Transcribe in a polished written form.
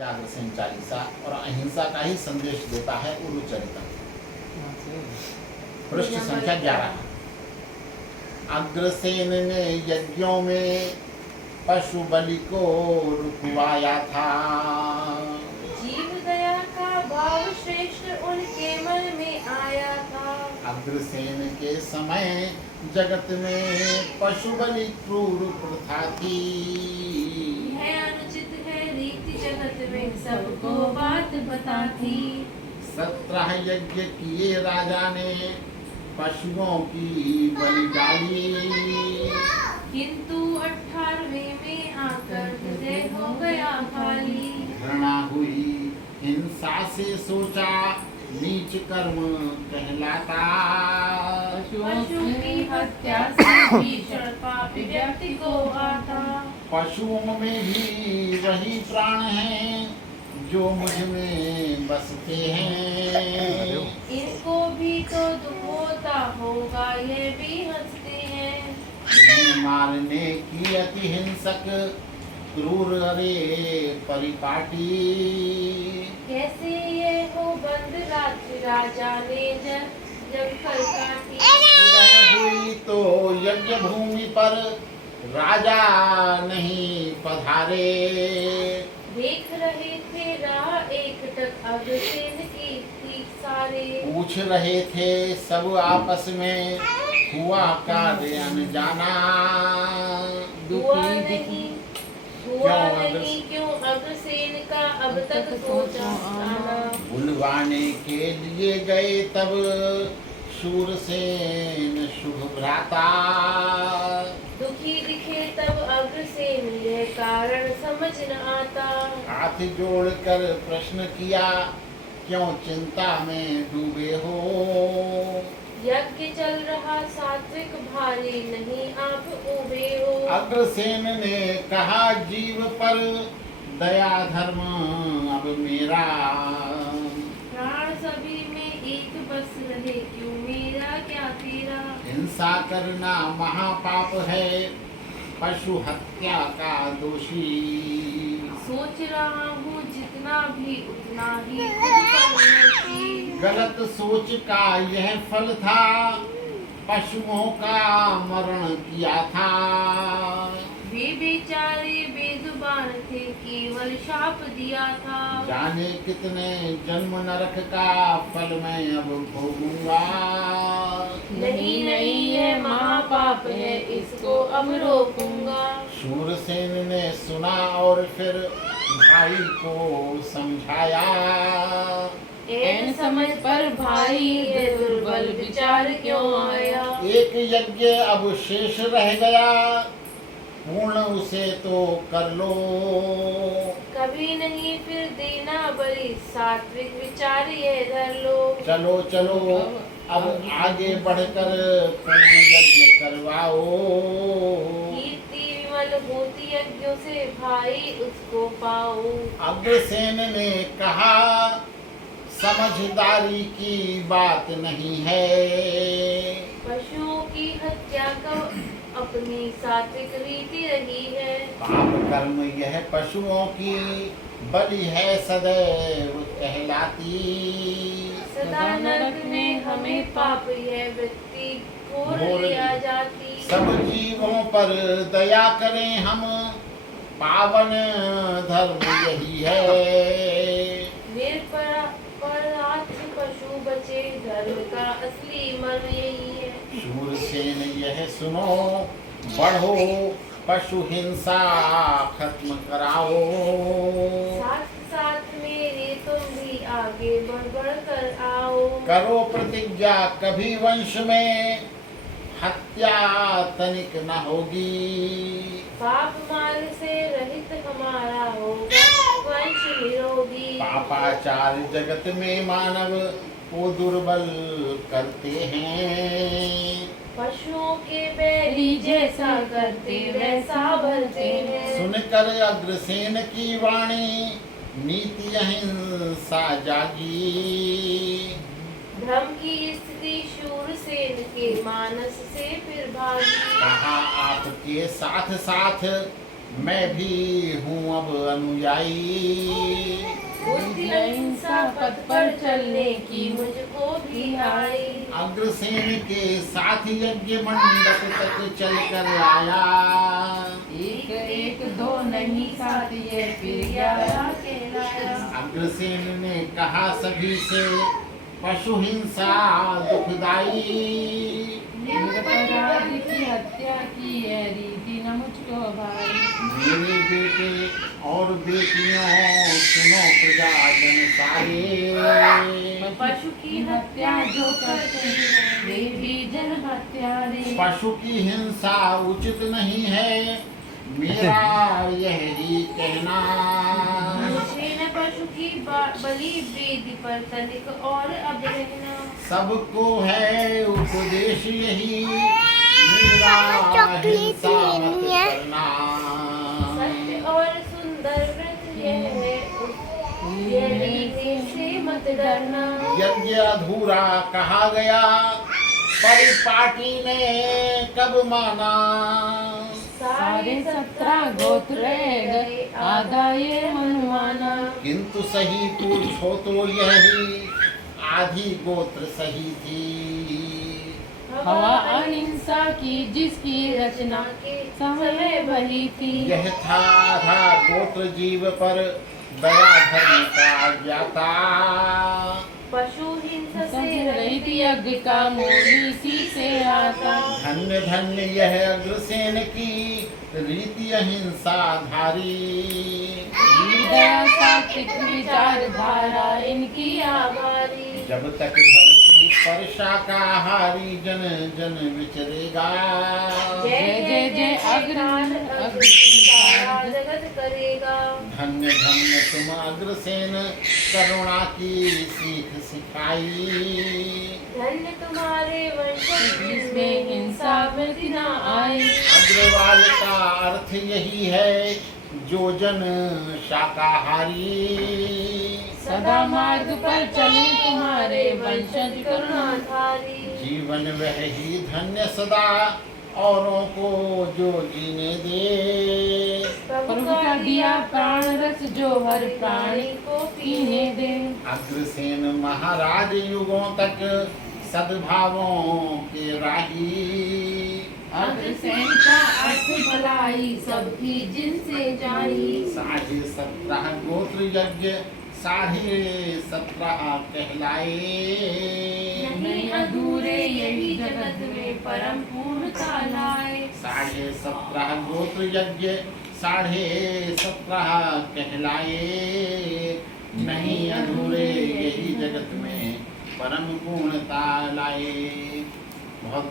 अग्रसेन चालीसा और अहिंसा का ही संदेश देता है उल्लू चरित्र। पृष्ठ संख्या 11। अग्रसेन ने यज्ञों में पशु बलि को रुकवाया था। जीव दया का भाव श्रेष्ठ उनके मन में आया था। अग्रसेन के समय जगत में पशु बलि क्रूर प्रथा थी। यह अनुचित है रीति जगत में सबको बात बता थी। 17 यज्ञ किए राजा ने पशुओं की बलि डाली। किंतु 18वें में आकर हृदय हो गया खाली। घृणा हुई हिंसा से सोचा नीच कर्म कहलाता। पशु की हत्या से भीषण पाप व्यक्ति को आता। पशुओं में भी वही प्राण हैं जो मुझ में बसते हैं। इनको भी तो दुख होता होगा, ये भी हंसते हैं। इन्हें मारने की अति हिंसक क्रूर अरे परिपाटी। कैसे ये हो बंद रात्रि राजा ने जब कल काटी। सुबह हुई तो यज्ञ भूमि पर राजा नहीं पधारे। देख रहे थे राह एकटक अग्रसेन की थी सारे। पूछ रहे थे सब आपस में हुआ कार्य अनजाना। हुआ नहीं क्यों अग्रसेन का अब तक सोचा आना। बुलवाने के लिए गए तब शूरसेन शुभ भ्राता। दुखी दिखे तब अग्रसेन यह कारण समझ न आता। हाथ जोड़कर प्रश्न किया क्यों चिंता में डूबे हो। यज्ञ चल रहा सात्विक भारी नहीं आप उबे हो। अग्रसेन ने कहा जीव पर दया धर्म अब मेरा। प्राण सभी में एक बस रहे क्यों मेरा क्या तेरा। हिंसा करना महापाप है पशु हत्या का दोषी। सोच रहा हूँ जितना भी उतना ही खुद पर दोषी। गलत सोच का यह फल था पशुओं का मरण किया था। वे बेचारे बेजुबान थे केवल शाप दिया था। जाने कितने जन्म नरक का फल मैं अब भोगूंगा। नहीं नहीं यह महापाप है इसको अब रोकूंगा। शूरसेन ने सुना और फिर भाई को समझाया। एन समझ पर भाई ये दुर्बल विचार क्यों आया। एक यज्ञ अब शेष रह गया पूर्ण उसे तो कर लो। कभी नहीं फिर देना बलि सात्विक विचार ये धर लो। चलो चलो अब आगे बढ़कर पूर्ण यज्ञ करवाओ। कीर्ति विमल होती यज्ञों से भाई उसको पाओ। अग्रसेन ने कहा समझदारी की बात नहीं है। पशुओं की हत्या का अपनी सात्विक रीति रही है। पाप कर्म यह पशुओं की बलि है सदैव कहलाती। सदा नरक में हमें पाप यह व्यक्ति घोर लिया जाती। सब जीवों पर दया करें हम पावन धर्म यही है। निरपराध पशु बचे धर्म का असली मर्म यही है। शूरसेन यह सुनो बढ़ो पशु हिंसा खत्म कराओ। साथ साथ मेरे तुम भी आगे बढ़ कर आओ। करो प्रतिज्ञा कभी वंश में हत्या तनिक न होगी। पाप मार्ग से रहित हमारा होगा वंश निरोगी। पापाचार जगत में मानव को दुर्बल करते हैं। पशुओं के बैरी जैसा करते वैसा भरते हैं। सुनकर अग्रसेन की वाणी नीति अहिंसा जागी। धर्म की स्थिति शूरसेन के मानस से फिर भागी। कहा आपके साथ साथ मैं भी हूँ अब अनुयायी। पथ पर चलने की मुझको भी आई। अग्रसेन के साथ यज्ञ मंडप तक चल कर आया। एक एक दो नहीं साथ ये फिर ग्यारह कहलाया। अग्रसेन ने कहा सभी से, पशु हिंसा दुखदाई। निरपराध की हत्या की है रीति न मुझको भाई। मेरे बेटे और बेटियों सुनो प्रजाजन सारे। पशु की हत्या जो करते हैं वे भी जन हत्यारे। पशु की हिंसा उचित नहीं है, मेरा यही कहना। मुझे न पशु की बलि वेदी पर तनिक और अब रहना। सबको है उपदेश यही, मेरा हिंसा मत करना। सत्य और सुंदर व्रत यह है, यह रीति से मत डरना। यज्ञ अधूरा कहा गया, परिपाटी ने कब माना। सारे 17 गोत्र रह गए, आधा ये मनमाना। किंतु सही पूछो तो यही, आधी गोत्र सही थी। हवा अहिंसा की जिसकी रचना के समय भली थी। यह था आधा गोत्र जीव पर दया धर्म का ज्ञाता। पशु हिंसा से रहित यज्ञ का मूल इसी से आता। धन्य धन्य यह अग्रसेन की रीति अहिंसा धारी। दया सात्विक विचारधारा इनकी आभारी। जब तक धरती पर शाकाहारी जन जन विचरेगा। जय जय जय अग्रहार अग्र सारा जगत करेगा। धन्य धन्य तुम अग्रसेन, करुणा की सीख सिखाई। धन्य तुम्हारे वंशज जिसमें हिंसा वृद्धि न आए। अग्रवाल का अर्थ यही है, जो जन शाकाहारी। सदा मार्ग पर चले तुम्हारे वंशज करुणाधारी। जीवन वह ही धन्य सदा, औरों को जो जीने दे। प्रभु का दिया प्राण रस जो हर प्राणी को पीने दे। अग्रसेन महाराज युगों तक सद्भावों के राही। अग्रसेन का अर्थ भलाई सबकी जिनसे जाई। 17.5 गोत्र यज्ञ 17.5 कहलाए। नहीं अधूरे यही जगत में परम पूर्णता लाए। 17.5 गोत्र यज्ञ 17.5 कहलाए। नहीं अधूरे यही जगत में परम पूर्णता लाए। बहुत